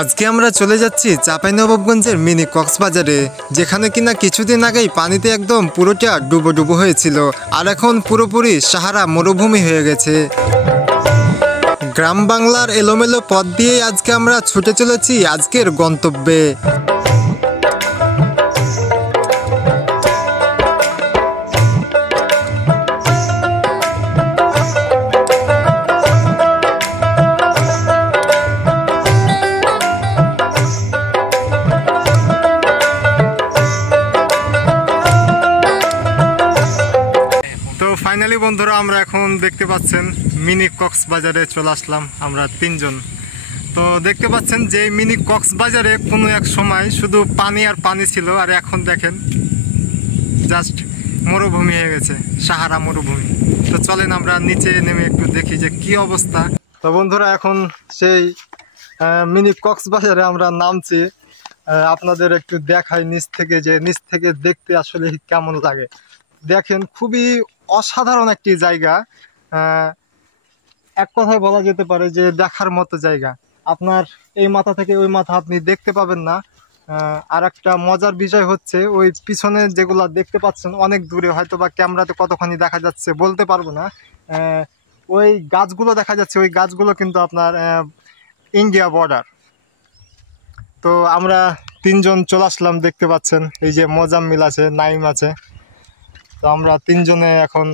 আজকে আমরা চলে যাচ্ছি চাঁপাইনবাবগঞ্জের মিনি কক্সবাজারে, যেখানে কিনা কিছুদিন আগেই পানিতে একদম পুরোটা ডুবো ডুবো হয়েছিল, আর এখন পুরোপুরি সাহারা মরুভূমি হয়ে গেছে। গ্রাম বাংলার এলোমেলো পথ দিয়ে আজকে আমরা ছুটে চলেছি আজকের গন্তব্যে। ফাইনালি বন্ধুরা, আমরা এখন দেখতে পাচ্ছেন মিনি কক্সবাজারে চলে আসলাম আমরা তিনজন। তো দেখতে পাচ্ছেন যে মিনি কক্সবাজারে কোনো এক সময় শুধু পানি আর পানি ছিল, আর এখন দেখেন জাস্ট মরুভূমি হয়ে গেছে, সাহারা মরুভূমি। তো চলেন আমরা নিচে নেমে একটু দেখি যে কি অবস্থা। তো বন্ধুরা, এখন সেই মিনি কক্সবাজারে আমরা নামছি। আপনাদের একটু দেখাই নিচ থেকে, যে নিচ থেকে দেখতে আসলে কেমন লাগে। দেখেন, খুবই অসাধারণ একটি জায়গা। এক কথায় বলা যেতে পারে যে দেখার মতো জায়গা। আপনার এই মাথা থেকে ওই মাথা আপনি দেখতে পাবেন না। আর একটা মজার বিষয় হচ্ছে, ওই পিছনে যেগুলো দেখতে পাচ্ছেন অনেক দূরে, হয়তো বা ক্যামেরাতে কতখানি দেখা যাচ্ছে বলতে পারবো না, ওই গাছগুলো দেখা যাচ্ছে, ওই গাছগুলো কিন্তু আপনার ইন্ডিয়া বর্ডার। তো আমরা তিনজন চলে আসলাম, দেখতে পাচ্ছেন এই যে মোজাম্মিল আছে, নাইম আছে। তো আমরা তিনজনে এখন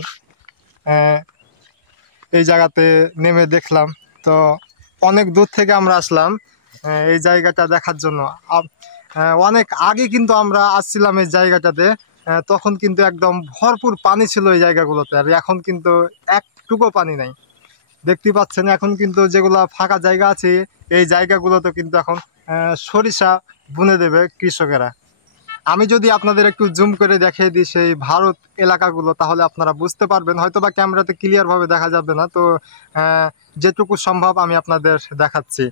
এই জায়গাতে নেমে দেখলাম। তো অনেক দূর থেকে আমরা আসলাম এই জায়গাটা দেখার জন্য। অনেক আগে কিন্তু আমরা আসছিলাম এই জায়গাটাতে, তখন কিন্তু একদম ভরপুর পানি ছিল এই জায়গাগুলোতে, আর এখন কিন্তু একটুকু পানি নাই। দেখতে পাচ্ছেন এখন কিন্তু যেগুলো ফাঁকা জায়গা আছে, এই জায়গাগুলোতে কিন্তু এখন সরিষা বুনে দেবে কৃষকেরা। আমি যদি আপনাদের একটু জুম করে দেখিয়ে দিই সেই ভারত এলাকাগুলো, তাহলে আপনারা বুঝতে পারবেন। হয়তো বা ক্যামেরাতে ক্লিয়ারভাবে দেখা যাবে না, তো যেটুকু সম্ভব আমি আপনাদের দেখাচ্ছি।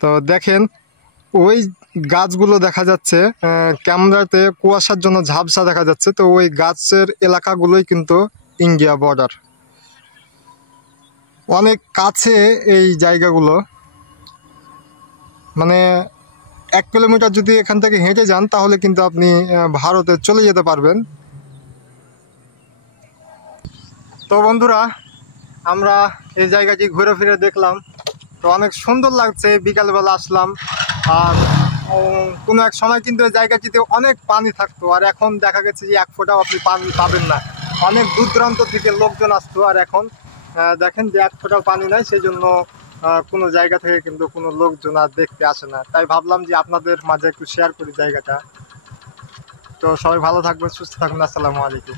তো দেখেন, ওই গাছগুলো দেখা যাচ্ছে, ক্যামেরাতে কুয়াশার জন্য ঝাপসা দেখা যাচ্ছে। তো ওই গাছের এলাকাগুলোই কিন্তু ইন্ডিয়া বর্ডার। অনেক কাছে এই জায়গাগুলো, মানে 1 কিলোমিটার যদি এখান থেকে হেঁটে যান তাহলে কিন্তু আপনি ভারতে চলে যেতে পারবেন। তো বন্ধুরা, আমরা এই জায়গাটি ঘুরে ফিরে দেখলাম। তো অনেক সুন্দর লাগছে, বিকালবেলা আসলাম। আর কোনো এক সময় কিন্তু এই জায়গাটিতে অনেক পানি থাকতো, আর এখন দেখা গেছে যে 1 ফোঁটাও আপনি পানি পাবেন না। অনেক দূর দূরান্ত থেকে লোকজন আসতো, আর এখন দেখেন যে 1 ফোঁটাও পানি নাই। সেই জন্য কোনো জায়গা থেকে কিন্তু কোনো লোকজন আর দেখতে আসে না। তাই ভাবলাম যে আপনাদের মাঝে একটু শেয়ার করি জায়গাটা। তো সবাই ভালো থাকবেন, সুস্থ থাকবেন। আসসালামু আলাইকুম।